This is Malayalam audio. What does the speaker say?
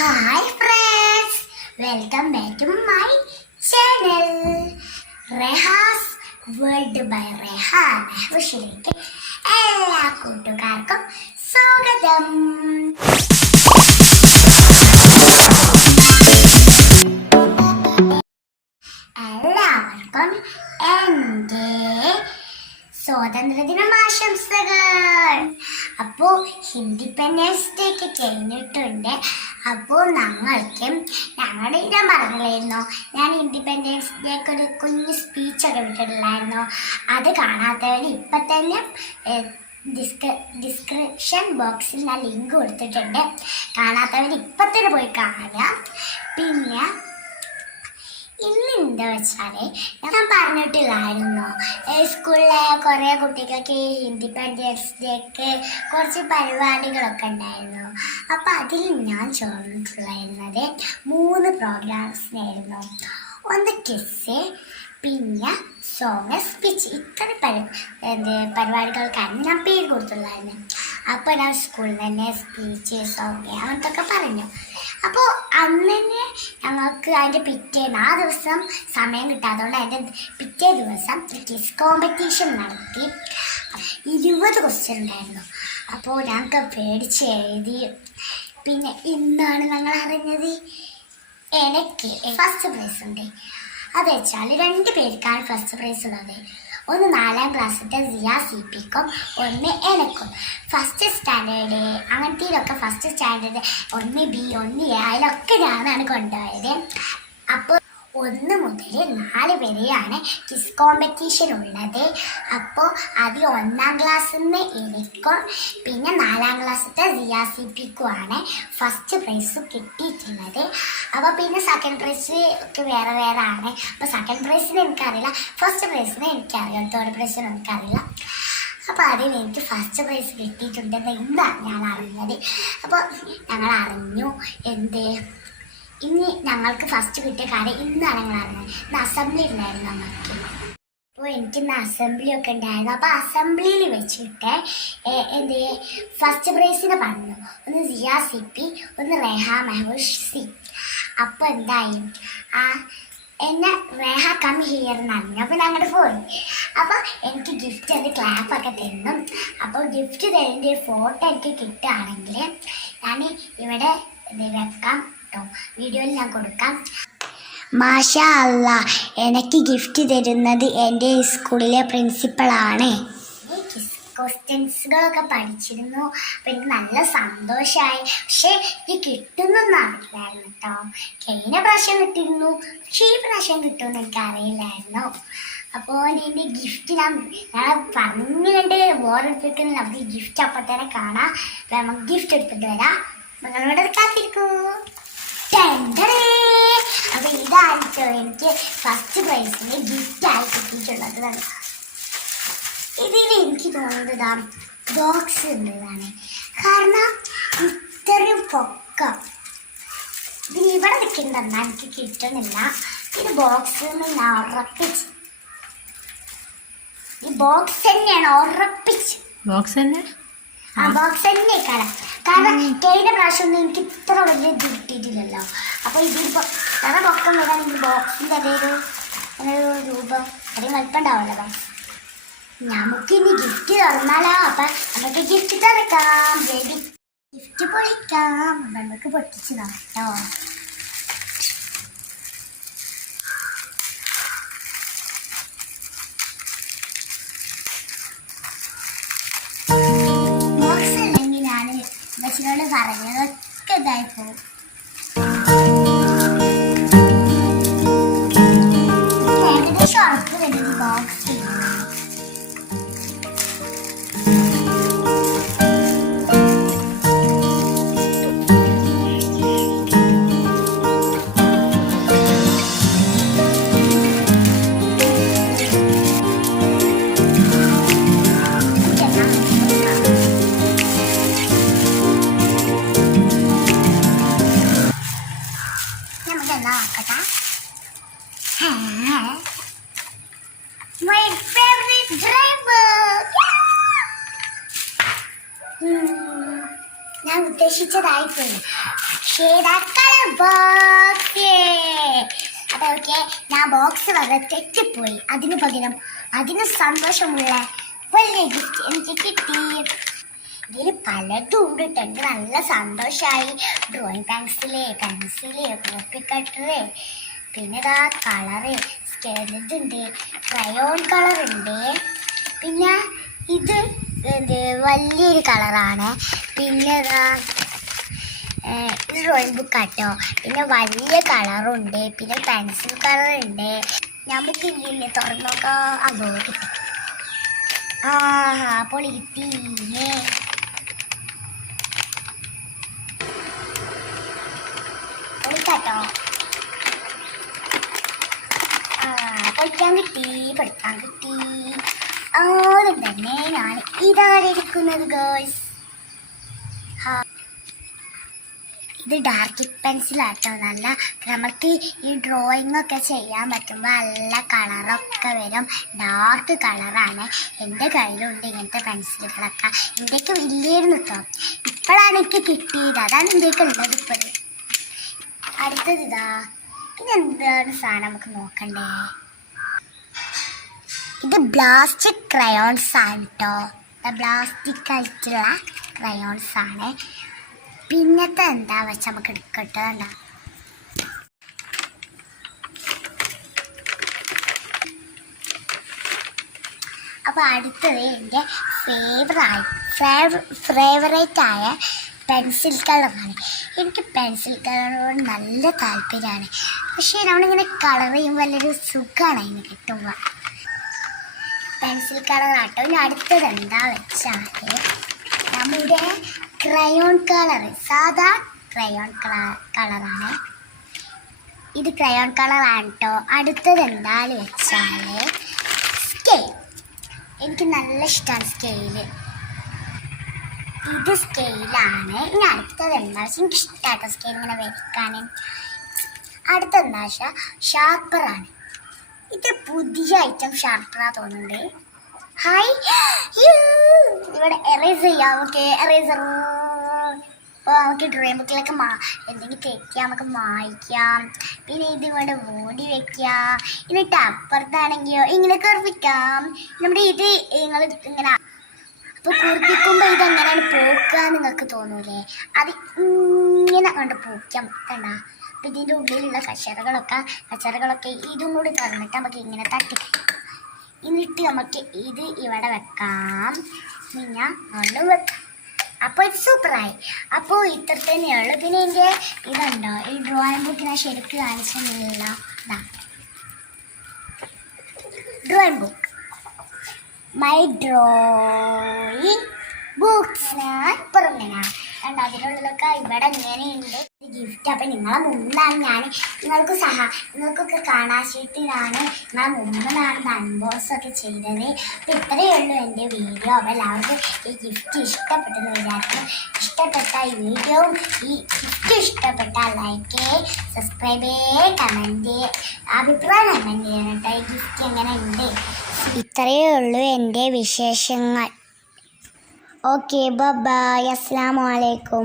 Hi friends welcome back to my channel Rehas world by Rehan ഹുഷിലേക്ക് എല്ലാ കൂട്ടുകാർക്കും സ്വാഗതം എല്ലാവർക്കും സ്വാതന്ത്ര്യദിനം ആശംസകൾ. അപ്പോ ഇൻഡിപെൻഡൻസ് ഡേക്ക് കഴിഞ്ഞിട്ടുണ്ട്. അപ്പോൾ ഞങ്ങൾക്ക് ഞങ്ങളുടെ ഞാൻ പറഞ്ഞില്ലായിരുന്നു? ഞാൻ ഇൻഡിപെൻഡൻസ് ഡേക്ക് ഒരു കുഞ്ഞ് സ്പീച്ചൊക്കെ വിട്ടിട്ടില്ലായിരുന്നു? അത് കാണാത്തവർ ഇപ്പം തന്നെ ഡിസ്ക്ര ഡിസ്ക്രിപ്ഷൻ ബോക്സിൽ ഞാൻ ലിങ്ക് കൊടുത്തിട്ടുണ്ട്. കാണാത്തവർ ഇപ്പത്തന്നെ പോയി കാണാം പിന്നെ ഇന്ന് എന്താ ഞാൻ പറഞ്ഞിട്ടില്ലായിരുന്നു? സ്കൂളിലെ കുറേ കുട്ടികൾക്ക് ഇൻഡിപെൻഡൻസ് ഡേക്ക് കുറച്ച് പരിപാടികളൊക്കെ ഉണ്ടായിരുന്നു. അപ്പം അതിൽ ഞാൻ ചോദിച്ചിട്ടുള്ളത് മൂന്ന് പ്രോഗ്രാംസിനായിരുന്നു ഒന്ന് കിസ് പിന്നെ സോങ് സ്പീച്ച് ഇത്ര പരി എന്ത് പരിപാടികൾക്കാണ് ഞാൻ പേര് കൊടുത്തുള്ളായിരുന്നു അപ്പോൾ ഞാൻ സ്കൂളിൽ തന്നെ സ്പീച്ച് സോങ് അങ്ങനത്തെ പറഞ്ഞു. അപ്പോൾ അന്ന് തന്നെ ഞങ്ങൾക്ക് അതിന്റെ പിറ്റേന്ന് ആ ദിവസം സമയം കിട്ടാത്തതുകൊണ്ട് അതിന്റെ പിറ്റേ ദിവസം ക്വിസ് കോമ്പറ്റീഷൻ നടത്തി. ഇരുപത് ക്വസ്റ്റ്യൻ ഉണ്ടായിരുന്നു. അപ്പോൾ ഞങ്ങൾക്ക് പേടിച്ച് എഴുതി. പിന്നെ ഇന്നാണ് ഞങ്ങൾ അറിഞ്ഞത് എനിക്ക് ഫസ്റ്റ് പ്രൈസ് ഉണ്ട്. അത് വെച്ചാൽ രണ്ട് പേർക്കാണ് ഫസ്റ്റ് പ്രൈസ് ഉള്ളത്. ഒന്ന് നാലാം ക്ലാസ്സിലത്തെ സിയ സി പിക്കും ഒന്ന് എനക്കും. ഫസ്റ്റ് സ്റ്റാൻഡേർഡ് അങ്ങനത്തേലൊക്കെ ഫസ്റ്റ് സ്റ്റാൻഡേർഡ് ഒന്ന് ബി ഒന്ന് എ അതിലൊക്കെ ഞാനാണ് കൊണ്ടുപോയത്. അപ്പോൾ ഒന്ന് മുതൽ നാല് വരെയാണ് കിസ് കോമ്പറ്റീഷൻ ഉള്ളത്. അപ്പോൾ അതിൽ ഒന്നാം ക്ലാസ്സിൽ നിന്ന് എനിക്കും പിന്നെ നാലാം ക്ലാസ്സിലത്തെ സിയ സി പിക്കുമാണ് ഫസ്റ്റ് പ്രൈസ് കിട്ടിയിട്ടുള്ളത്. അപ്പോൾ പിന്നെ സെക്കൻഡ് പ്രൈസ് ഒക്കെ വേറെ വേറെ ആണ്. അപ്പോൾ സെക്കൻഡ് പ്രൈസിന് എനിക്കറിയില്ല. ഫസ്റ്റ് പ്രൈസിന് എനിക്കറിയാം തേർഡ് പ്രൈസിന് എനിക്കറിയില്ല. അപ്പോൾ അതിന് എനിക്ക് ഫസ്റ്റ് പ്രൈസ് കിട്ടിയിട്ടുണ്ടെന്ന് ഇന്നാണ് ഞാൻ അറിഞ്ഞത്? അപ്പോൾ ഞങ്ങൾ അറിഞ്ഞു. എന്ത്? ഇനി ഞങ്ങൾക്ക് ഫസ്റ്റ് കിട്ടിയ കാര്യം ഇന്നാണ് ഞങ്ങൾ അറിഞ്ഞത് ഇന്ന് അസംബ്ലി ഉണ്ടായിരുന്നു ഞങ്ങൾക്ക് അപ്പോൾ എനിക്ക് ഇന്ന് അസംബ്ലി ഒക്കെ ഉണ്ടായിരുന്നു. അപ്പോൾ അസംബ്ലിയിൽ വെച്ചിട്ട് എന്ത് ഫസ്റ്റ് പ്രൈസിന് പറഞ്ഞു. ഒന്ന് സിയാ സി പി ഒന്ന് റേഹ മെഹബൂഷ് സി അപ്പോൾ എന്തായി? ആ എന്നെ റേഹ കം ഹിയർ പറഞ്ഞു. അപ്പോൾ ഞങ്ങൾ പോയി. അപ്പോൾ എനിക്ക് ഗിഫ്റ്റ് അത് ക്ലാപ്പൊക്കെ തന്നു. അപ്പോൾ ഗിഫ്റ്റ് തരേണ്ട ഫോട്ടോ എനിക്ക് കിട്ടുകയാണെങ്കിൽ ഞാൻ ഇവിടെ വെക്കാം. കേട്ടോ. വീഡിയോയിൽ ഞാൻ കൊടുക്കാം. മാഷാ അല്ല എനിക്ക് ഗിഫ്റ്റ് തരുന്നത് എന്റെ സ്കൂളിലെ പ്രിൻസിപ്പളാണ് ക്വസ്റ്റ്യൻസുകളൊക്കെ പഠിച്ചിരുന്നു. അപ്പം എനിക്ക് നല്ല സന്തോഷമായി പക്ഷേ ഇത് കിട്ടുന്നൊന്നും അറിയില്ലായിരുന്നു കേട്ടോ. കഴിഞ്ഞ പ്രാവശ്യം കിട്ടിയിരുന്നു. പക്ഷേ ഈ പ്രാവശ്യം കിട്ടുമെന്ന് എനിക്ക് അറിയില്ലായിരുന്നു അപ്പോൾ എന്റെ ഗിഫ്റ്റ് ഞാൻ ഞാൻ പറഞ്ഞു കണ്ട് ബോറെടുപ്പിക്കുന്നില്ല നമുക്ക് ഗിഫ്റ്റ് അപ്പം തന്നെ കാണാം. നമുക്ക് ഗിഫ്റ്റ് എടുത്തിട്ട് വരാം. നിങ്ങളോട് കാത്തിരിക്കൂ. അപ്പൊ ഇതായിട്ടോ എനിക്ക് ഫസ്റ്റ് പ്രൈസിന് ഗിഫ്റ്റ് ആയി കിട്ടിയിട്ടുള്ളത് ഇതിൽ എനിക്ക് തോന്നുന്നത് ബോക്സ് ഉള്ളതാണ് കാരണം ഇത്രയും പൊക്കം. ഇതിന് ഇവിടെ നിൽക്കണ്ടെന്നാ എനിക്ക് കിട്ടുന്നില്ല. ഇത് ബോക്സ് ഞാൻ ഉറപ്പിച്ച്. ഈ ബോക്സ് തന്നെയാണ് ഉറപ്പിച്ച്. ബോക്സ് തന്നെ? ആ ബോക്സ് തന്നെ കാണാം കാരണം കഴിഞ്ഞ പ്രാവശ്യം എനിക്ക് ഇത്ര വലിയ ഇത് കിട്ടിയിട്ടില്ലല്ലോ. അപ്പൊ ഇതിപ്പോ തറ പൊക്കം വരാൻ ഈ ബോക്സിന്റെ അതേ ഒരു അങ്ങനെ ഒരു രൂപം അത്രയും വലിപ്പം ഉണ്ടാവില്ല ബോക്സ് നമുക്ക് ഇനി ഗിഫ്റ്റ് തുറന്നാലോ അപ്പൊ നമുക്ക് ഗിഫ്റ്റ് തുറക്കാം ബേബി ഗിഫ്റ്റ് പൊളിക്കാം. നമുക്ക് പൊട്ടിച്ച് നോട്ടോ പറഞ്ഞതൊക്കെ ഇതായി പോകും. ഞാൻ ഉദ്ദേശിച്ചതായിപ്പോയി അക്ഷരാക്കള ബോക്സ് അപ്പൊ ഓക്കെ ഞാൻ ബോക്സ് വക തെറ്റിപ്പോയി. അതിനു പകരം അതിന് സന്തോഷമുള്ള വലിയ ഗിഫ്റ്റ് എനിക്ക് കിട്ടി. ഇതിൽ പലതും ഉണ്ട്. എനിക്ക് നല്ല സന്തോഷമായി drawing pencil pencil copy cutter പിന്നെ ഇതാ കളറ് ഉണ്ട് ക്രയോൺ കളർ ഉണ്ട്. പിന്നെ ഇത് ഇത് വലിയൊരു കളറാണ്. പിന്നെ ഇതാ ഡ്രോയിങ് ബുക്ക് ആട്ടോ. പിന്നെ വലിയ കളറുണ്ട്. പിന്നെ പെൻസിൽ കളറുണ്ട്. നമുക്ക് ഇങ്ങനെ തുറന്നു നോക്കാം അതോ കിട്ടും. ആ അപ്പോൾ കിട്ടീനെ കേട്ടോ ആ പൊളിക്കാൻ കിട്ടി പഠിക്കാൻ കിട്ടി. ആദ്യം തന്നെ ഞാൻ ഇതാണ് എടുക്കുന്നത് ഗേൾസ് ഇത് ഡാർക്ക് പെൻസിലാട്ടോ നല്ല നമുക്ക് ഈ ഡ്രോയിങ് ഒക്കെ ചെയ്യാൻ പറ്റുമ്പോൾ നല്ല കളറൊക്കെ വരും. ഡാർക്ക് കളറാണ് എന്റെ കയ്യിലുണ്ട് ഇങ്ങനത്തെ പെൻസിലുകളൊക്കെ എന്റെയൊക്കെ വലിയായിരുന്നു കേട്ടോ ഇപ്പോഴാണ് എനിക്ക് കിട്ടിയത്. അതാണ് എന്റെയൊക്കെ ഉള്ളത് ഇപ്പോൾ അടുത്തത് ഇതാ. എന്താണ് സാധനം? നമുക്ക് നോക്കണ്ടേ. ഇത് ബ്ലാസ്റ്റിക് ക്രയോൺസ് ആണ് കേട്ടോ ബ്ലാസ്റ്റിക് ആയിട്ടുള്ള ക്രയോൺസ് ആണ്. പിന്നത്തെ എന്താ വെച്ച നമുക്ക് എടുക്കട്ടെ എന്താ അപ്പോൾ അടുത്തത് എന്റെ ഫേവറായി ഫേവറേറ്റ് ആയ പെൻസിൽ കളറാണ് എനിക്ക് പെൻസിൽ കളറോട് നല്ല താല്പര്യമാണ്. പക്ഷേ നമ്മളിങ്ങനെ കളർ ചെയ്യുമ്പോൾ വലിയൊരു സുഖമാണ് അതിന് കിട്ടുമ്പോൾ പെൻസിൽ കളർ ആട്ടോ ഇനി അടുത്തത് എന്താ വെച്ചാൽ നമ്മുടെ ക്രയോൺ കളർ സാധാ ക്രയോൺ കളറാണ് ഇത് ക്രയോൺ കളറാണ് കേട്ടോ അടുത്തത് എന്താന്ന് വെച്ചാൽ സ്കെയിൽ എനിക്ക് നല്ല ഇഷ്ടമാണ് സ്കെയിൽ ഇത് സ്കെയിലാണ് ഇനി അടുത്തത് എന്താ വെച്ചാൽ എനിക്ക് ഇഷ്ടമാട്ടോ സ്കെയിൽ ഇങ്ങനെ വരയ്ക്കാൻ അടുത്തെന്താ വെച്ചാൽ ഷാർപ്പറാണ് ഇത് പുതിയ ഐറ്റം ഷാർപ്പറാ തോന്നുന്നുണ്ട്. ഹായ്. ഇവിടെ എറേസ് ചെയ്യാം നമുക്ക്. എറേസർ അപ്പോൾ നമുക്ക് ഡ്രോയിങ് ബുക്കിലൊക്കെ മാ. എന്തെങ്കിലും തെറ്റിയാൽ നമുക്ക് മായ്ക്കാം. പിന്നെ ഇത് ഇവിടെ മൂടി വെക്കാം. എന്നിട്ട് അപ്പുറത്താണെങ്കിലോ ഇങ്ങനെ കുറപ്പിക്കാം. നമ്മുടെ ഇത് നിങ്ങൾ ഇങ്ങനെ അപ്പോൾ കുറിപ്പിക്കുമ്പോൾ ഇതെങ്ങനെയാണ് പോക്കുക നിങ്ങൾക്ക് തോന്നൂലേ? അത് ഇങ്ങനെ കണ്ട് പോക്കാം. കണ്ട? അപ്പം ഇതിന്റെ ഉള്ളിലുള്ള കച്ചറകളൊക്കെ കച്ചറകളൊക്കെ ഇതും കൂടി തുറന്നിട്ട് നമുക്ക് ഇങ്ങനെ തട്ടി എന്നിട്ട് നമുക്ക് ഇത് ഇവിടെ വെക്കാം. പിന്നെ അവിടെ വെക്കാം. അപ്പോൾ ഇത് സൂപ്പറായി. അപ്പോൾ ഇത്ര തന്നെയുള്ളൂ പിന്നെ എന്റെ ഇതുണ്ടോ? ഈ ഡ്രോയിങ് ബുക്ക് ഞാൻ ശരിക്കും കാണിച്ചില്ല ഇതാ drawing book my drawing books ഞാൻ കണ്ടോ? അതിനുള്ളിലൊക്കെ ഇവിടെ ഇങ്ങനെയുണ്ട്. ഗിഫ്റ്റ് അപ്പം നിങ്ങളെ മുമ്പിലാണ് ഞാൻ നിങ്ങൾക്ക് സഹ നിങ്ങൾക്കൊക്കെ കാണാശീട്ടിലാണ് നിങ്ങളെ മുമ്പിലാണ് അൺബോക്സ് ഒക്കെ ചെയ്തത്. അപ്പം ഇത്രയേ ഉള്ളൂ എന്റെ വീഡിയോ അപ്പോൾ എല്ലാവർക്കും ഈ ഗിഫ്റ്റ് ഇഷ്ടപ്പെട്ടെന്ന് വിചാരിക്കും. ഇഷ്ടപ്പെട്ട ഈ വീഡിയോവും ഈ ഗിഫ്റ്റ് ഇഷ്ടപ്പെട്ട ലൈക്ക് സബ്സ്ക്രൈബ് കമന്റ് അഭിപ്രായം കമന്റ് ചെയ്യണം കേട്ടോ. ഈ ഗിഫ്റ്റ് എങ്ങനെ ഉണ്ട് ഇത്രയേ ഉള്ളൂ എന്റെ വിശേഷങ്ങൾ. ഓക്കെ ബബായ് അസ്സാം വലൈക്കും